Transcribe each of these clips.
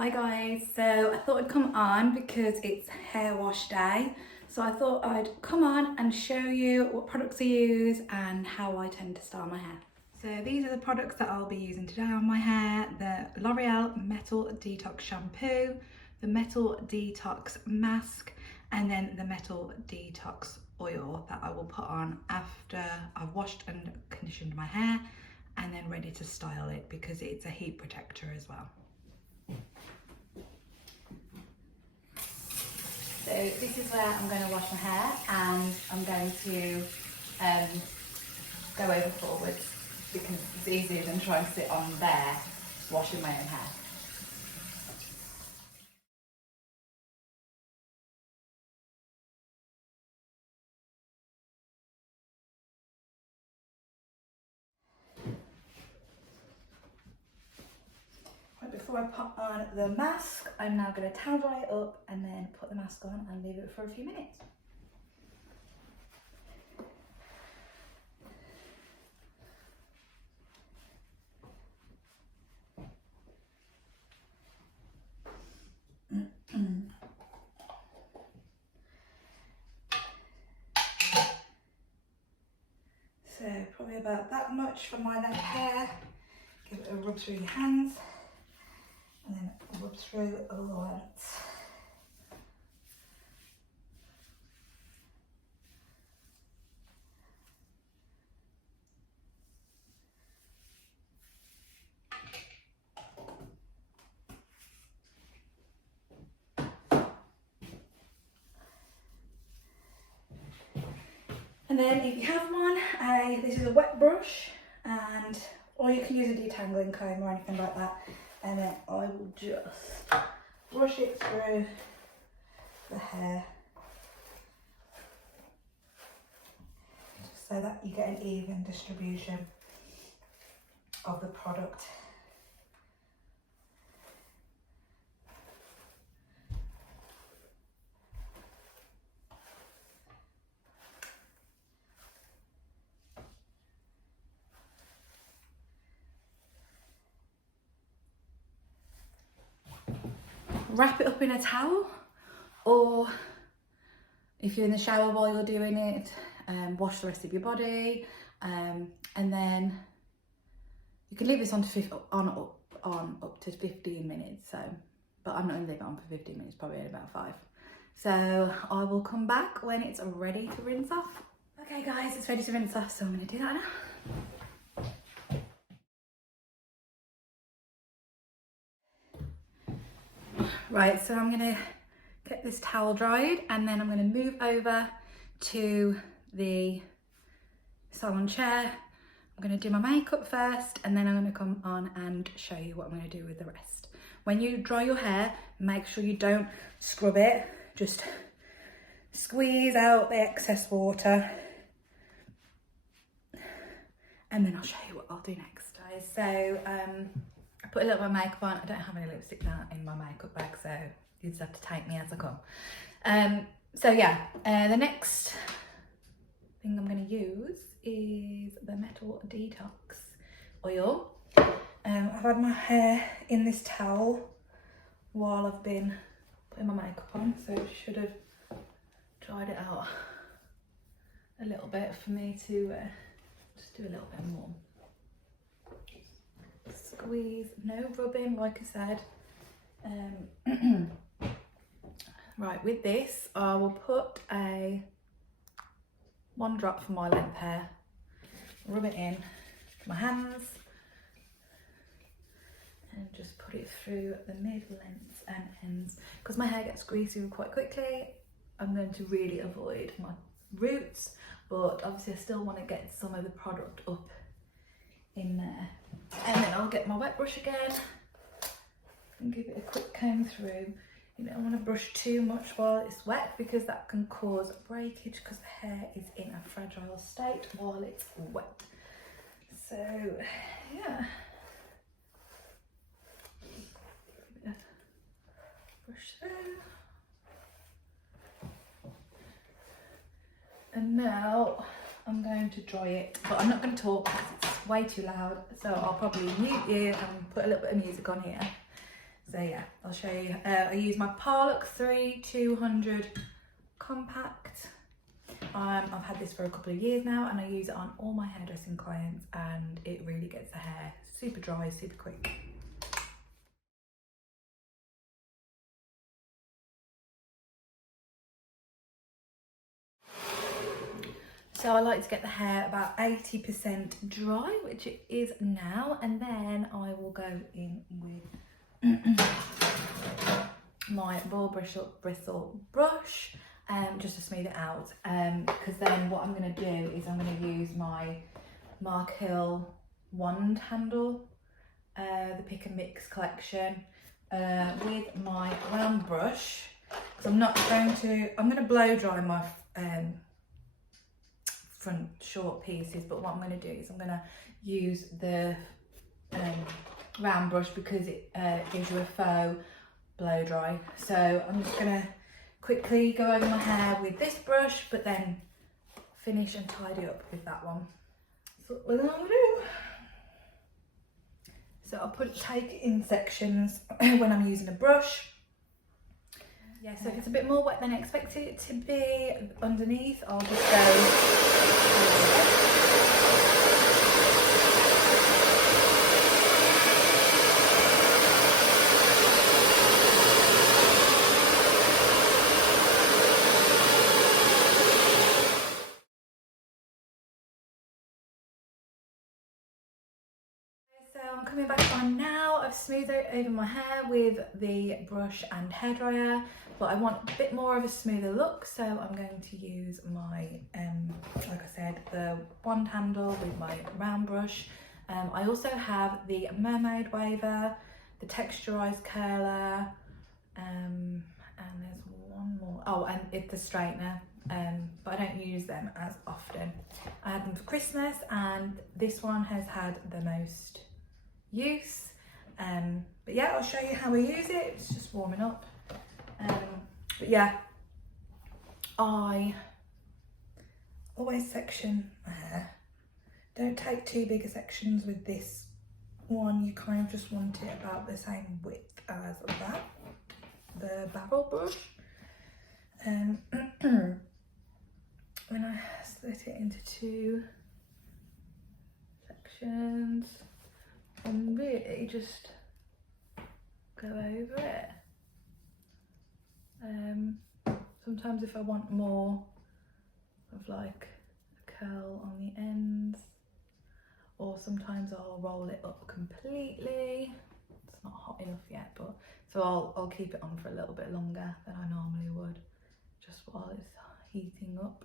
Hi guys, so I thought I'd come on because it's hair wash day. So I thought I'd come on and show you what products I use and how I tend to style my hair. So these are the products that I'll be using today on my hair. The L'Oreal Metal Detox Shampoo, the Metal Detox Mask, and then the Metal Detox Oil that I will put on after I've washed and conditioned my hair and then ready to style it because it's a heat protector as well. So this is where I'm going to wash my hair, and I'm going to go over forwards because it's easier than trying to sit on there washing my own hair. Right, before I put on the mask, I'm now going to towel dry it up and then put the mask on and leave it for a few minutes. So probably about that much for my length hair. Give it a rub through your hands and then rub through the length. And then if you have one, this is a wet brush, or you can use a detangling comb or anything like that. And then I will just brush it through the hair, just so that you get an even distribution of the product. Wrap it up in a towel, or if you're in the shower while you're doing it, wash the rest of your body, and then you can leave this on up to 15 minutes. So, but I'm not going to leave it on for 15 minutes, probably in about 5. So I will come back when it's ready to rinse off. Okay guys, it's ready to rinse off, so I'm going to do that now. Right, so I'm going to get this towel dried and then I'm going to move over to the salon chair. I'm going to do my makeup first and then I'm going to come on and show you what I'm going to do with the rest. When you dry your hair, make sure you don't scrub it, just squeeze out the excess water and then I'll show you what I'll do next. Guys, so I put a little bit of makeup on. I don't have any lipstick now in my makeup bag, so you just have to take me as I come. So yeah, the next thing I'm going to use is the Metal Detox Oil. I've had my hair in this towel while I've been putting my makeup on, so it should have dried it out a little bit for me to just do a little bit more. Squeeze, no rubbing, like I said. Right, with this I will put 1 drop for my length hair, rub it in my hands and just put it through the mid, lengths and ends. Because my hair gets greasy quite quickly, I'm going to really avoid my roots, but obviously I still want to get some of the product up in there. And then I'll get my wet brush again and give it a quick comb through. You don't want to brush too much while it's wet because that can cause breakage because the hair is in a fragile state while it's wet. So yeah, brush through. And now I'm going to dry it, but I'm not going to talk because it's way too loud, so I'll probably mute you and put a little bit of music on here So yeah, I'll show you. I use my Parlock 3 200 compact. I've had this for a couple of years now, and I use it on all my hairdressing clients, and it really gets the hair super dry, super quick. So I like to get the hair about 80% dry, which it is now, and then I will go in with my ball bristle brush just to smooth it out, because then what I'm going to do is I'm going to use my Markhill wand handle, the pick and mix collection, with my round brush, because I'm going to blow dry my front short pieces, but what I'm going to do is I'm going to use the round brush because it gives you a faux blow dry. So I'm just going to quickly go over my hair with this brush, but then finish and tidy up with that one. So what we're going to do. So I'll take it in sections when I'm using a brush. Yeah, so if it's a bit more wet than I expect it to be underneath, I'll just go. So I'm coming back on now. I've smoothed it over my hair with the brush and hairdryer, but I want a bit more of a smoother look, so I'm going to use my, like I said, the wand handle with my round brush. I also have the mermaid waver, the texturized curler, and there's one more. Oh, and it's the straightener, but I don't use them as often. I had them for Christmas, and this one has had the most use, but yeah, I'll show you how I use it. It's just warming up, but yeah, I always section my hair. Don't take too big a sections with this one. You kind of just want it about the same width as that, the barrel brush. When I split it into two sections and really just go over it. Sometimes if I want more of like a curl on the ends, or sometimes I'll roll it up completely. It's not hot enough yet, but so I'll keep it on for a little bit longer than I normally would, just while it's heating up.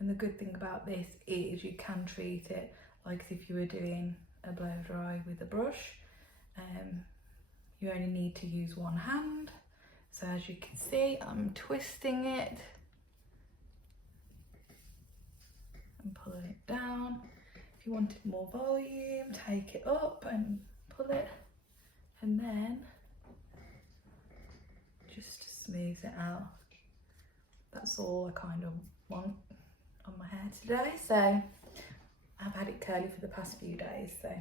And the good thing about this is you can treat it like if you were doing a blow dry with a brush. You only need to use one hand. So as you can see, I'm twisting it and pulling it down. If you wanted more volume, take it up and pull it, and then just smooth it out. That's all I kind of want on my hair today. So I've had it curly for the past few days, so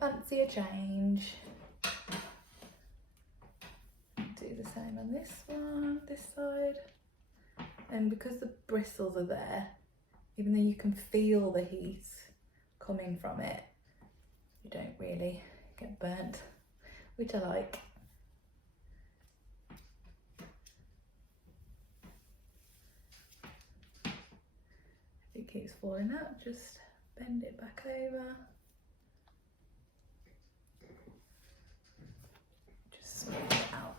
fancy a change. Do the same on this one, this side. And because the bristles are there, even though you can feel the heat coming from it, you don't really get burnt, which I like. If it keeps falling out, just bend it back over. Just smooth it out.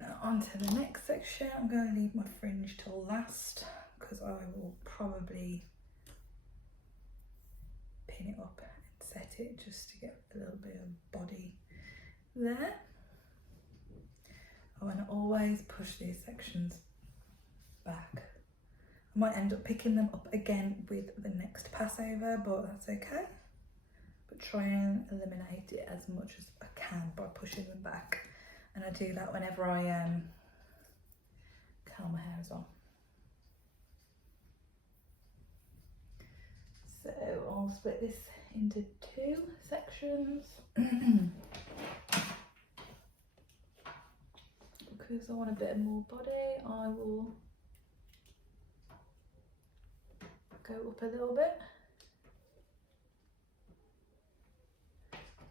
Now onto the next section. I'm going to leave my fringe till last because I will probably pin it up and set it just to get a little bit of body there. I want to always push these sections back. I might end up picking them up again with the next passover, but that's okay. But try and eliminate it as much as I can by pushing them back. And I do that whenever I curl my hair as well. So I'll split this into 2 sections because I want a bit more body. I will go up a little bit,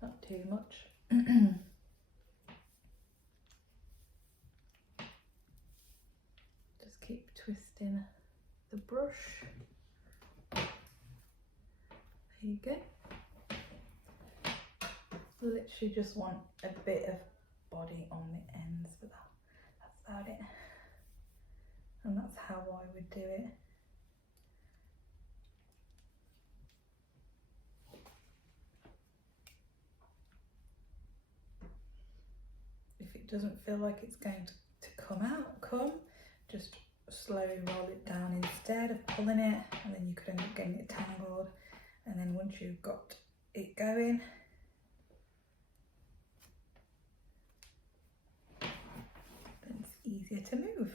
not too much. Just keep twisting the brush. There you go. Literally just want a bit of body on the ends, but that's about it. And that's how I would do it. If it doesn't feel like it's going to come, just slowly roll it down instead of pulling it, and then you could end up getting it tangled. And then once you've got it going, then it's easier to move.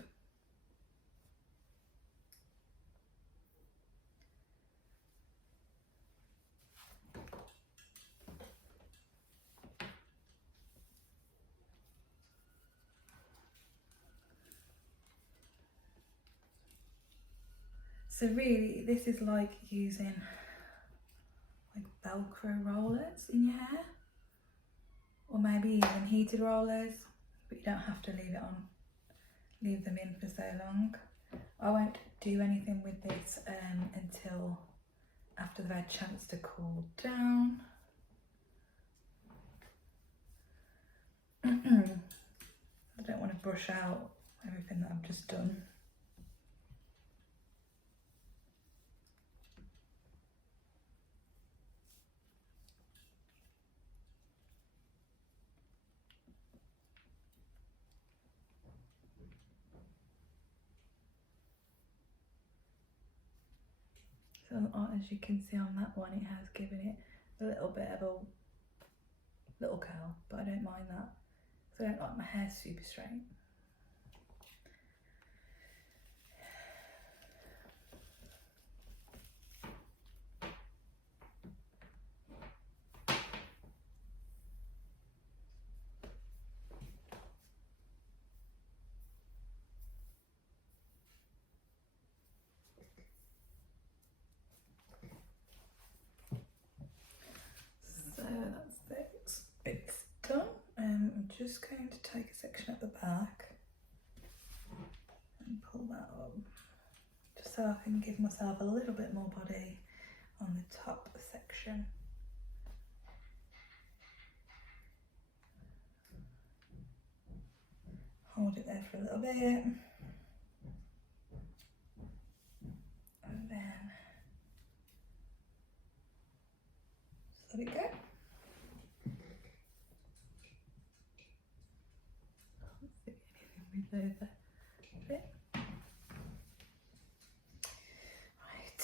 So really, this is like using like Velcro rollers in your hair, or maybe even heated rollers, but you don't have to leave them in for so long. I won't do anything with this until after they've had a chance to cool down. I don't want to brush out everything that I've just done. So as you can see on that one, it has given it a little bit of a little curl, but I don't mind that because I don't like my hair super straight. That's it's done. I'm just going to take a section at the back and pull that up, just so I can give myself a little bit more body on the top section. Hold it there for a little bit, and then just let it go. Over a bit. Right.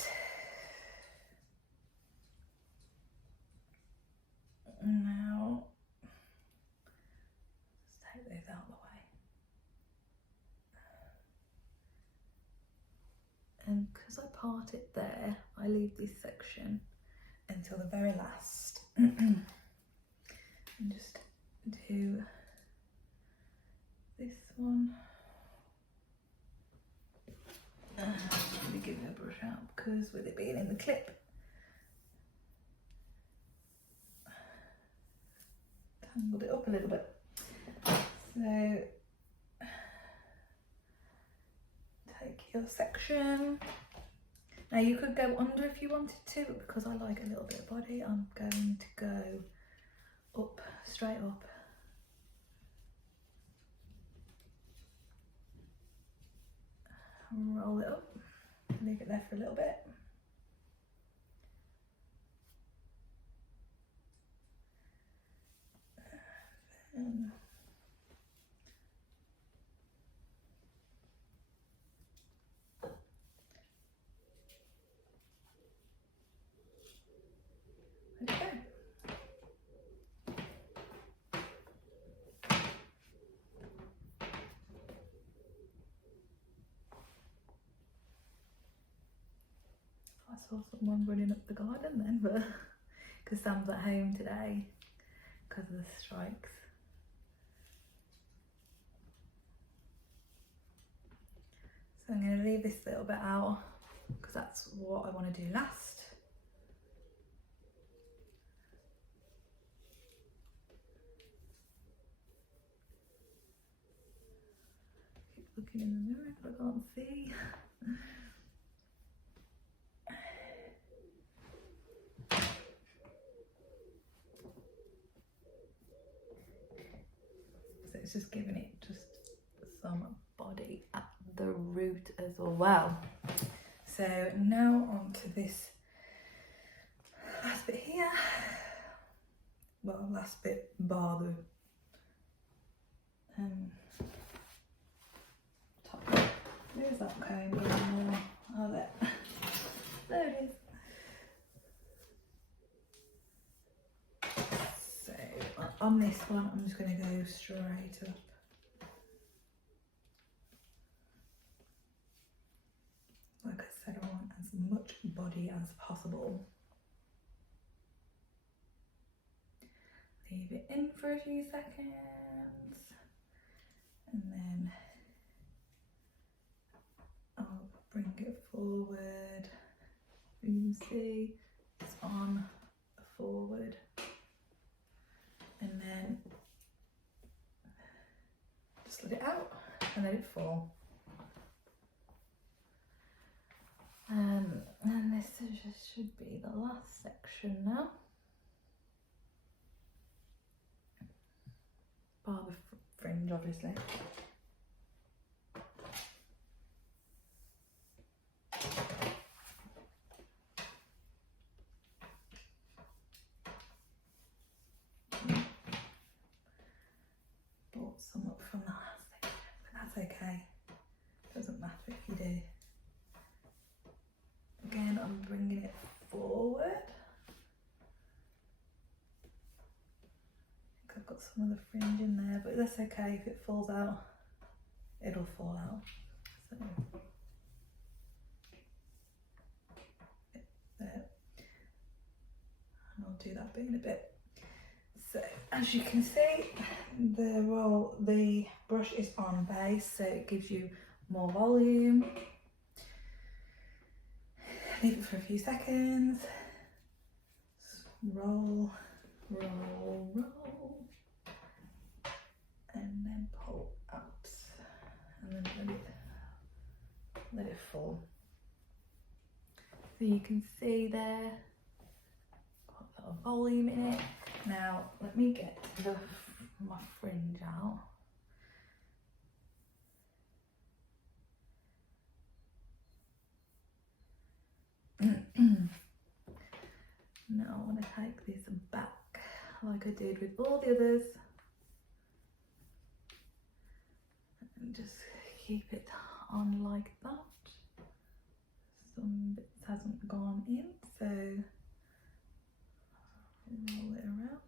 Now, let's take those out of the way. And because I part it there, I leave this section until the very last. And just do this one. I'm going to give it a brush out because with it being in the clip, tangled it up a little bit. So take your section. Now you could go under if you wanted to, but because I like a little bit of body, I'm going to go up, straight up. Roll it up, leave it there for a little bit. And there you go. saw someone running up the garden then, but because Sam's at home today because of the strikes. So I'm going to leave this little bit out because that's what I want to do last. Keep looking in the mirror because I can't see. So it's just giving it just some body at the root as well. So now on to this last bit here. Well, last bit bar the top. Where's that comb going? Oh, there it is. So on this one, I'm just going to go straight up. Like I said, I want as much body as possible. Leave it in for a few seconds and then I'll bring it forward. You can see it's on forward and then just let it out and let it fall. And this should be the last section now. Bar the fringe, obviously. Brought some up from the last section, but that's okay. Doesn't matter if you do. Again, I'm bringing it forward. I think I've got some of the fringe in there, but that's okay. If it falls out, it'll fall out. So, there. And I'll do that bit in a bit. So, as you can see, the brush is on base, so it gives you more volume. Leave it for a few seconds. Roll, roll, roll. And then pull up. And then let it fall. So you can see there, got a lot of volume in it. Now let me get my fringe out. Now I want to take this back like I did with all the others and just keep it on like that. Some bits hasn't gone in, so roll it around.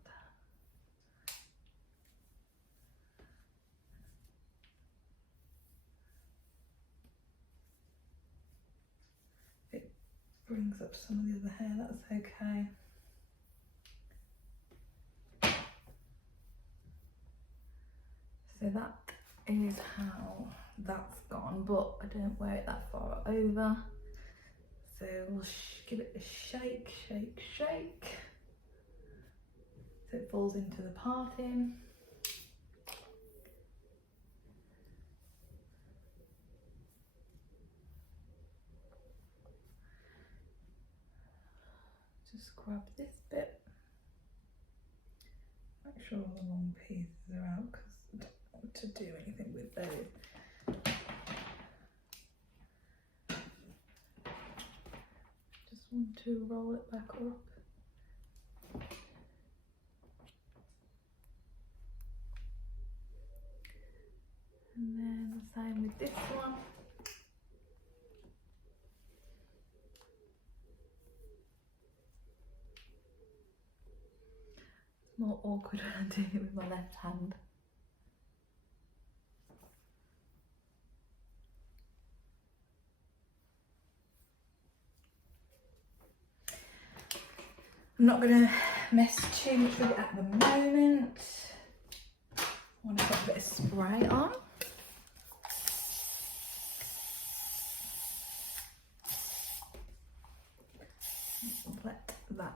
Brings up some of the other hair, that's okay. So that is how that's gone, but I don't wear it that far over. So we'll give it a shake, shake, shake. So it falls into the parting. Just grab this bit, make sure all the long pieces are out because I don't want to do anything with those. Just want to roll it back up. And then the same with this one. More awkward when I'm doing it with my left hand. I'm not going to mess too much with it at the moment. I want to put a bit of spray on. Let that.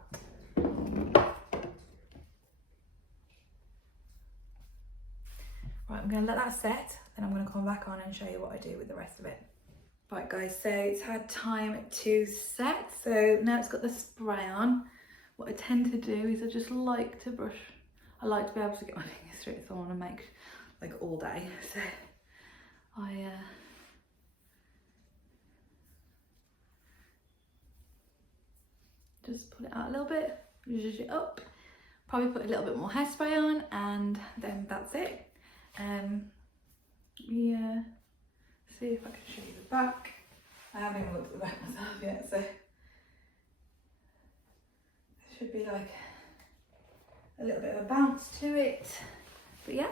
Right, I'm going to let that set, then I'm going to come back on and show you what I do with the rest of it. Right guys, so it's had time to set, so now it's got the spray on. What I tend to do is I just like to brush. I like to be able to get my fingers through it, so I want to make like all day. So I just put it out a little bit, zhuzh it up, probably put a little bit more hairspray on, and then that's it. Yeah, see if I can show you the back. I haven't even looked at the back myself yet, so it should be like a little bit of a bounce to it. But yeah,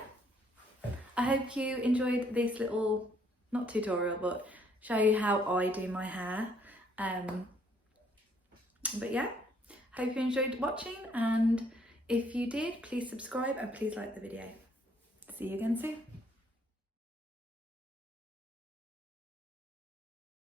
I hope you enjoyed this little, not tutorial, but show you how I do my hair. But yeah, hope you enjoyed watching, and if you did, please subscribe and please like the video. See you again soon.